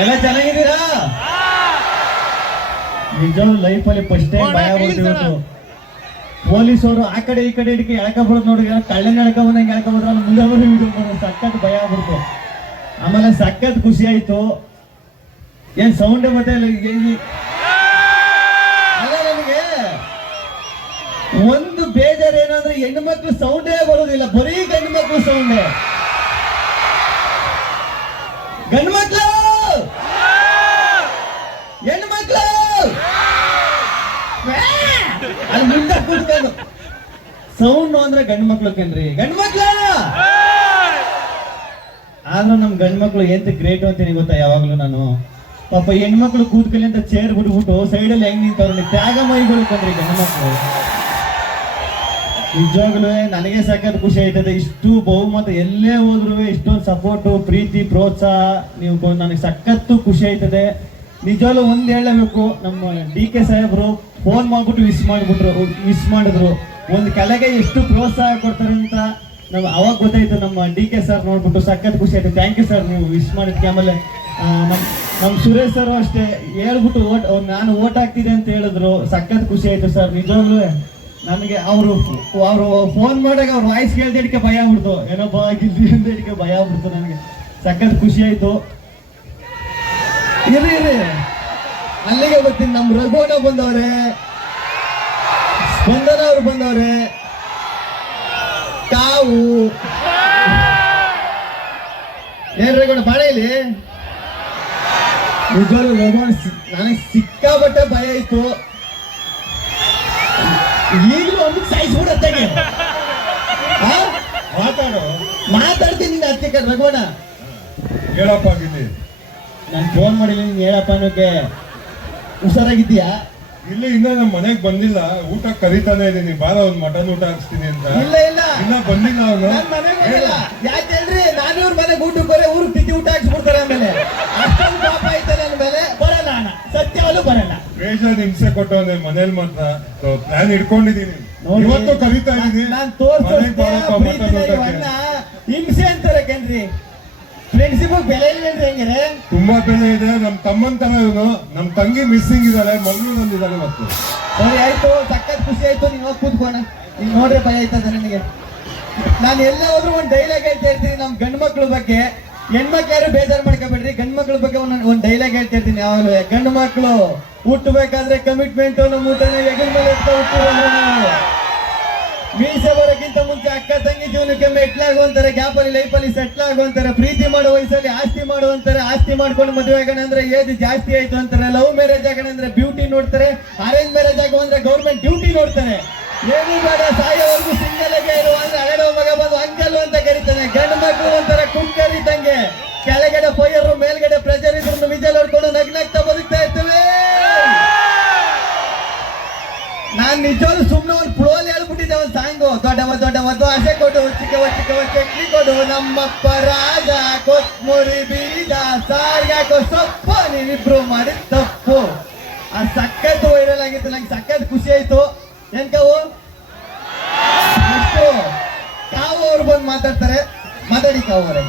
ಎಲ್ಲ ಚೆನ್ನಾಗಿದ್ದೀರಾ? ನಿಜವಾಗ್ಲೂ ಲೈಫಲ್ಲಿ ಫಸ್ಟ್ ಟೈಮ್ ಭಯ ಬರ್ತಿತ್ತು. ಪೊಲೀಸವರು ಆ ಕಡೆ ಈ ಕಡೆ ಹಿಡಿಕೆ ಎಳ್ಕೊಬರೋದು ನೋಡಿ, ಕಳ್ಳನ ಎಳ್ಕೊಂಬಂದಂಗೆ ಎಳ್ಕೊಂಬಂದ್ರೆ ಮುಂದೆ ಬಂದು ವಿಡಿಯೋ ಮಾಡೋದು, ಸಖತ್ ಭಯ ಆಗ್ಬಿಡ್ತು. ಆಮೇಲೆ ಸಖತ್ ಖುಷಿ ಆಯ್ತು. ಏನ್ ಸೌಂಡ್ ಮತ್ತೆ ನಮಗೆ ಒಂದು ಬೇಜಾರು ಏನಂದ್ರೆ ಹೆಣ್ಣು ಮಕ್ಳು ಸೌಂಡೇ ಬರೋದಿಲ್ಲ, ಬರೀ ಗಂಡು ಮಕ್ಳು ಸೌಂಡೇ. ಗಂಡು ಮಕ್ಳು ಹೆಣ್ಣು ಮಕ್ಳು ಅಲ್ಲಿ ಮುಂದೆ ಕೂತ್ಕೊಂಡು ಸೌಂಡ್ ಅಂದ್ರೆ ಗಂಡು ಮಕ್ಳು ಕಣ್ರಿ, ಗಂಡು ಮಕ್ಳು. ಆದ್ರೂ ನಮ್ ಗಂಡು ಮಕ್ಳು ಎಂತ ಗ್ರೇಟ್ ಅಂತೀನಿ ಗೊತ್ತಾ? ಯಾವಾಗ್ಲೂ ನಾನು ಪಾಪ ಹೆಣ್ಮಕ್ಳು ಕೂತ್ಕಲಿ ಅಂತ ಚೇರ್ ಬಿಟ್ಬಿಟ್ಟು ಸೈಡಲ್ಲಿ ಹೆಂಗ್ ನಿಂತವ್ರು ತ್ಯಾಗ ಮೈಗಳು ಕಂಡ್ರಿ ಗಂಡು ಮಕ್ಳು. ನಿಜವಾಗ್ಲೂ ನನಗೆ ಸಖತ್ ಖುಷಿ ಆಯ್ತದೆ. ಇಷ್ಟು ಬಹುಮತ ಎಲ್ಲೇ ಹೋದ್ರು ಇಷ್ಟೊಂದು ಸಪೋರ್ಟು, ಪ್ರೀತಿ, ಪ್ರೋತ್ಸಾಹ ನೀವು ನನಗೆ ಸಖತ್ತು ಖುಷಿ ಆಯ್ತದೆ. ನಿಜವಾಗ್ಲೂ ಒಂದ್ ಹೇಳಬೇಕು, ನಮ್ಮ DK ಸಾಹೇಬ್ರು ಫೋನ್ ಮಾಡ್ಬಿಟ್ಟು ವಿಶ್ ಮಾಡಿದ್ರು. ಒಂದು ಕಲೆಗೆ ಎಷ್ಟು ಪ್ರೋತ್ಸಾಹ ಕೊಡ್ತಾರೆ ಅಂತ ನಾವು ಅವಾಗ ಗೊತ್ತಾಯ್ತು. ನಮ್ಮ DK ಸರ್ ನೋಡ್ಬಿಟ್ಟು ಸಖತ್ ಖುಷಿ ಆಯ್ತು. ಥ್ಯಾಂಕ್ ಯು ಸರ್, ನೀವು ವಿಶ್ ಮಾಡಿದ್ಕೆ. ಆಮೇಲೆ ನಮ್ಮ ಸುರೇಶ್ ಸರ್ ಅಷ್ಟೇ ಹೇಳ್ಬಿಟ್ಟು ನಾನು ಓಟ್ ಹಾಕ್ತಿದೆ ಅಂತ ಹೇಳಿದ್ರು, ಸಖತ್ ಖುಷಿ ಆಯ್ತು ಸರ್. ನಿಜವಾಗ್ಲೂ ನನಗೆ ಅವರು ಫೋನ್ ಮಾಡಾಗ ಅವ್ರ ವಾಯ್ಸ್ ಕೇಳ್ದಿಡ್ಕೆ ಭಯ ಆಗ್ಬಿಡ್ತು, ಏನೋ ಗಿಲ್ದಿ ಅಂತ ಭಯ ಆಗ್ಬಿಡ್ತು. ನನಗೆ ಸಖತ್ ಖುಷಿ ಆಯ್ತು. ಇರ್ರಿ ಅಲ್ಲಿಗೆ ಬರ್ತೀನಿ. ನಮ್ ರಘುವಣ್ಣ ಬಂದವ್ರೆ, ಸ್ಪಂದನ ಅವ್ರು ಬಂದವ್ರೆ, ಕಾವು ಏನ್ ರಘುವಣ್ಣ ಬಾಳ ಇಲ್ಲಿ. ನಿಜವಾಗ್ಲೂ ರಘುವಣ್ಣ ನನಗೆ ಸಿಕ್ಕಾಬಟ್ಟೆ ಭಯ ಇತ್ತು. ಈಗಲೂ ಒಂದು ಸಾಯಿಸ್ಬಿಡತ್ತಾಗೆ ಮಾತಾಡ್ತೀನಿ ನಿನ್ನ ಹತ್ತಿರ. ರಘುವಣ್ಣ ಹೇಳಪ್ಪ ಆಗಿದ್ದಿ, ನಾನು ಫೋನ್ ಮಾಡಿಲ್ಲ, ನೀನ್ ಹೇಳಪ್ಪ ಅನ್ನೋಕೆ. ಹುಷಾರಾಗಿದ್ದೀಯಾ? ಇಲ್ಲ, ಇನ್ನ ನಮ್ಮ ಮನೆಗ್ ಬಂದಿಲ್ಲ. ಊಟ ಕರಿತಾನೆ ಇದೀನಿ, ಬಾರ ಒಂದ್ ಮಟನ್ ಊಟ ಹಾಕ್ಸ್ತೀನಿ ಅಂತ. ಇಲ್ಲ ಇನ್ನ ಬಂದಿಲ್ಲ ಅವನು. ಯಾಕೆ ಹೇಳ್ರಿ, ನಾನು ಇವ್ರ ಮನೆಗೆ ಊಟಕ್ಕೆ ಬರೋ ಊರು ತಿಂಡಿ ಊಟ ಹಾಕ್ಸ್ಬಿಡ್ತಾರೆ. ಆಮೇಲೆ ಅಷ್ಟೊಂದು ಪಾಪ ಐತೆ ನನ್ನ ಮೇಲೆ. ಬರಲ್ಲ ಅಣ್ಣ, ಸತ್ಯವಲ್ಲೂ ಬರಲ್ಲ. ಬೇಜಾನ್ ಹಿಂಸೆ ಕೊಟ್ಟವನೆ ಮನೇಲಿ ಮಾತ್ರ. ಪ್ಲಾನ್ ಇಟ್ಕೊಂಡಿದೀನಿ, ಇವತ್ತು ಕರಿತಾ ಇದೀನಿ. ನಾನು ತೋರ್ಸೋಣ ಹಿಂಸೆ ಅಂತಾರೆ ಕಣ್ರಿ. ಫ್ರೆಂಡ್ಶಿಪ್ ಬೆಲೆ ಇಲ್ವೇನ್ರಿ? ಹೆಂಗಿದೆ? ತುಂಬಾ ಬೆಲೆ ಇದೆ. ನಮ್ ತಮ್ಮನ್ ತರ ಇವನು. ನಮ್ ತಂಗಿ ಮಿಸ್ಸಿಂಗ್ ಇದಾರೆ, ಮಂಗಳೂರಲ್ಲಿದ್ದಾರೆ ಇವತ್ತು. ಸರಿ ಆಯ್ತು, ಸಖತ್ ಖುಷಿ ಆಯ್ತು. ನೀವು ಹೋಗಿ ಕೂತ್ಕೋಣ. ಈಗ ನೋಡ್ರೆ ಭಯ ಆಯ್ತದ ನನಗೆ. ನಾನು ಎಲ್ಲ ಹೋದ್ರು ಒಂದು ಡೈಲಾಗ್ ಹೇಳ್ತಾ ಇರ್ತೀನಿ ನಮ್ ಗಂಡು ಮಕ್ಳ ಬಗ್ಗೆ. ಹೆಣ್ಮಕ್ಳು ಯಾರು ಬೇಜಾರು ಮಾಡ್ಕೋಬೇಡ್ರಿ, ಗಂಡು ಮಕ್ಳ ಬಗ್ಗೆ ಒಂದು ಡೈಲಾಗ್ ಹೇಳ್ತಾ ಇರ್ತೀನಿ ಯಾವಾಗಲೂ. ಗಂಡು ಮಕ್ಳು ಹುಟ್ಟಬೇಕಾದ್ರೆ ಕಮಿಟ್ಮೆಂಟ್ ನಮ್ಮ ಊಟನ ಹೆಗಲ ಮೇಲೆ ಹುಟ್ಟಿರೋದು. ಮೀಸೆ ಬರೋಕ್ಕಿಂತ ಮುಂಚೆ ಅಕ್ಕ ತಂಗಿ ಜೀವನಕ್ಕೆ ಮೆಟ್ಲಾಗುವಂತಾರೆ, ಗ್ಯಾಪಲ್ಲಿ ಲೈಫಲ್ಲಿ ಸೆಟ್ಲ್ ಆಗುವಂತಾರೆ, ಪ್ರೀತಿ ಮಾಡೋ ವಯಸ್ಸಲ್ಲಿ ಆಸ್ತಿ ಮಾಡುವಂತಾರೆ, ಆಸ್ತಿ ಮಾಡ್ಕೊಂಡು ಮದುವೆ ಆಗೋಣ ಅಂದ್ರೆ ಏಜ್ ಜಾಸ್ತಿ ಆಯ್ತು ಅಂತಾರೆ, ಲವ್ ಮ್ಯಾರೇಜ್ ಆಗೋಣ ಅಂದ್ರೆ ಬ್ಯೂಟಿ ನೋಡ್ತಾರೆ, ಅರೇಂಜ್ ಮ್ಯಾರೇಜ್ ಆಗೋ ಅಂದ್ರೆ ಗೌರ್ಮೆಂಟ್ ಡ್ಯೂಟಿ ನೋಡ್ತಾರೆ. ಏನು ಬೇಡ ಸಾಯೋವರೆಗೂ ಸಿಂಗಲ್ ಆಗಿ ಇರುವ ಅಂದ್ರೆ ಹಳೆಡೋ ಮಗ ಬಂದು ಅಂಕಲ್ ಅಂತ ಕರೀತಾನೆ. ಗಂಡು ಮಕ್ಕಳು ಒಂಥರ ಕುಕ್ಕರ್ ಇದ್ದಂಗೆ, ಕೆಳಗಡೆ ಫೈರ್ ಮೇಲ್ಗಡೆ ಪ್ರೆಷರ್ ಇದ್ರು ವಿಜಲ್ ಹೊಡ್ಕೊಂಡು ನಗ್ನಗ್ತಾ ಬದುಕ್ತಾ ಇರ್ತೇವೆ. ನಾನ್ ನಿಜವಾಗ್ಲೂ ಸುಮ್ಮನೆ ಒಂದು ಫ್ಲೋಲ್ ಹೇಳ್ಬಿಟ್ಟಿದ್ದೆ ಒಂದು ಸಾಂಗು. ದೊಡ್ಡವ ಆಸೆ ಕೊಡು, ಚಿಕ್ಕವ ಚಟ್ನಿ ಕೊಡು, ನಮ್ಮಪ್ಪ ರಾಜ ಕೊತ್ಮುರಿ ಬೀಜ ಸಾರ್ಗಾಕೋ ಸೊಪ್ಪು, ನೀವಿಬ್ರು ಮಾಡಿದ ತಪ್ಪು. ಆ ಸಖತ್ ವೈರಲ್ ಆಗಿತ್ತು, ನಂಗೆ ಸಖತ್ ಖುಷಿ ಆಯ್ತು. ಏನ್ ಕಾವು ಕಾವು ಅವ್ರು ಬಂದು ಮಾತಾಡ್ತಾರೆ, ಮಾತಾಡಿ ಕಾವು ಅವರೇ.